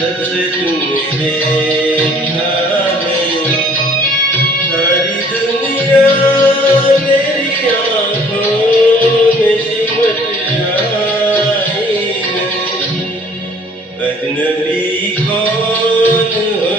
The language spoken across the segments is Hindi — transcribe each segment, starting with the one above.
जब से तुम्हें देखा है सारी दुनिया मेरी आँखों में सिमट आई है। अजनबी कौन हो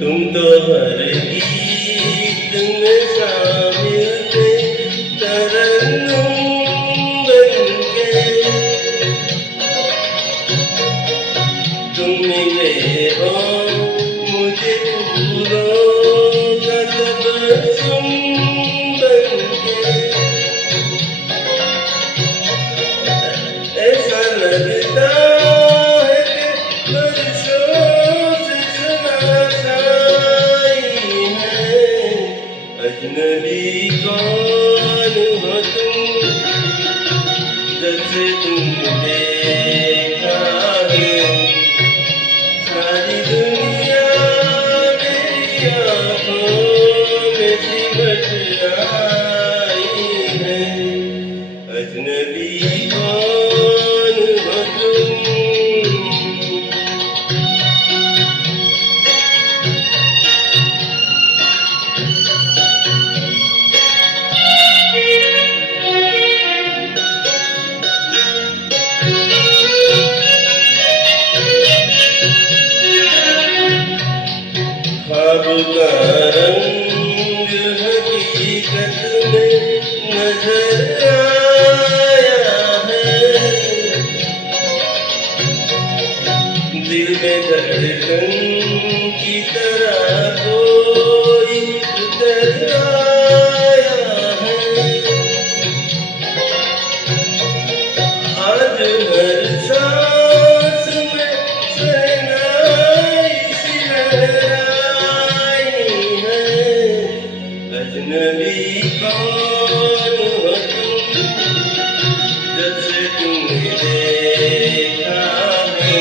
तुम तो हर गीत में शामिल थे तरन्नुम बनके। तुम मिले हो मुझे फूलों का तबस्सुम बनके। ऐसा लगता है कि बरसों से अजनबी कौन हो तुम जब से तुम देखा है सारी दुनिया मेरी आँखों में सिमट आई है। अजनबी कौन हो तुम। ख्वाब का रंग हकीकत में नजर आया है। दिल में धड़कन की तरह कोई उतर आया है। आज हर सांस में शहनाई सी लहराई है। अजनबी कौन हो तुम जब से तुम्हें देखा है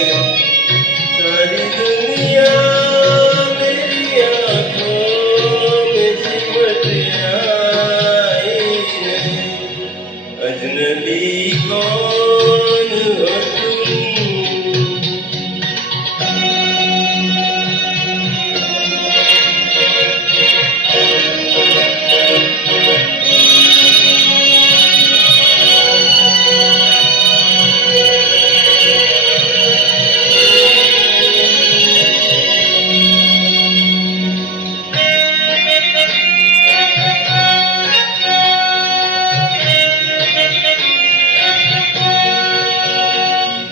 सारी दुनिया मेरी आँखों में सिमट आई है। अजनबी कौन हो तुम।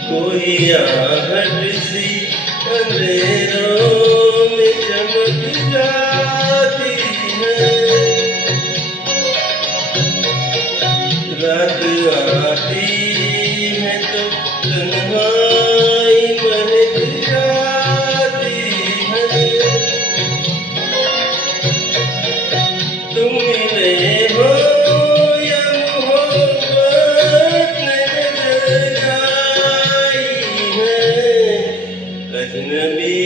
कोई आहट सी अंधेरों में चमक जाती है। रात आती है तो तन्हाई महक जाती है। तुम मिले हो या मोहब्बत ने नजर आई है। अजनबी